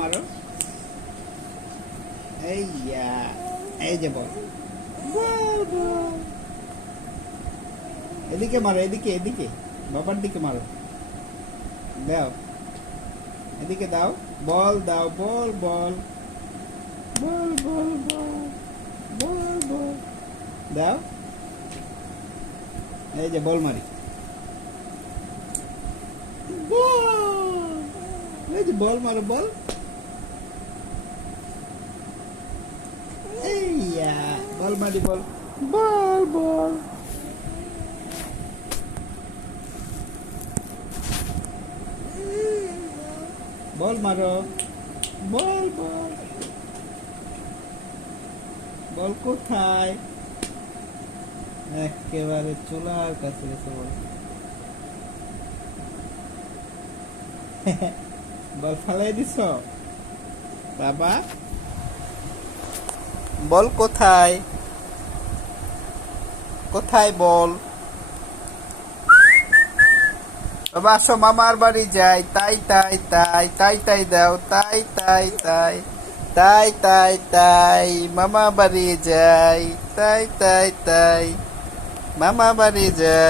মারো। এই এই যে বল, বল বল। এদিকে মারো, এদিকে এদিকে, বাবার দিকে মারো। দাও, এদিকে দাও, বল দাও, বল বল, বল বল বল, বল বল দাও। এই যে বল মারি, বল। এই যে বল মারো, বল। এই বল মারি, বল, বল বল। বল মারো, বল বল। বল কোথায়? একেবারে চুলার কাছে গেছে বল। বল ফালাই দিছ বাবা। বল কোথায়? কোথায় বল? বাবা আসো, মামার বাড়ি যাই। তাই তাই তাই তাই তাই দাও, তাই তাই তাই তাই তাই তাই মামা বাড়ি যাই। তাই তাই তাই মামা বাড়ি যাই।